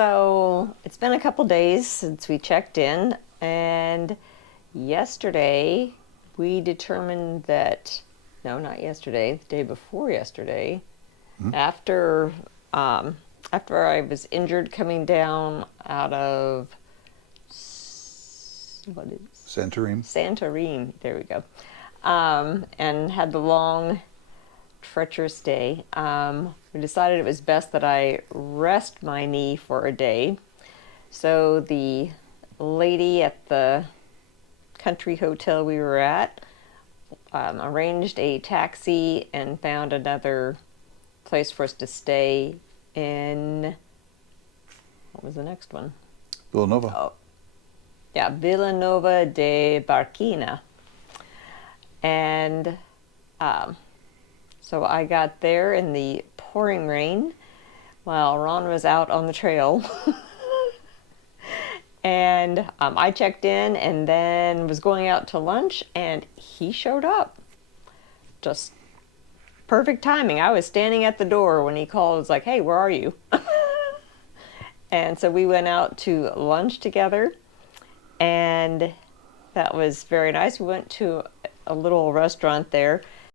So it's been a couple days since we checked in, and yesterday we determined that, no, not yesterday, the day before yesterday, after after I was injured coming down out of what is Santorini, there we go, and had the long treacherous day. We decided it was best that I rest my knee for a day. So the lady at the country hotel we were at arranged a taxi and found another place for us to stay in. What was the next one? Villanova. Oh, yeah, Villanova de Barquina. And so I got there in the pouring rain while Ron was out on the trail. And I checked in and then was going out to lunch, and he showed up. Just perfect timing. I was standing at the door when he called. It was like, hey, where are you? And so we went out to lunch together, and that was very nice. We went to a little restaurant there.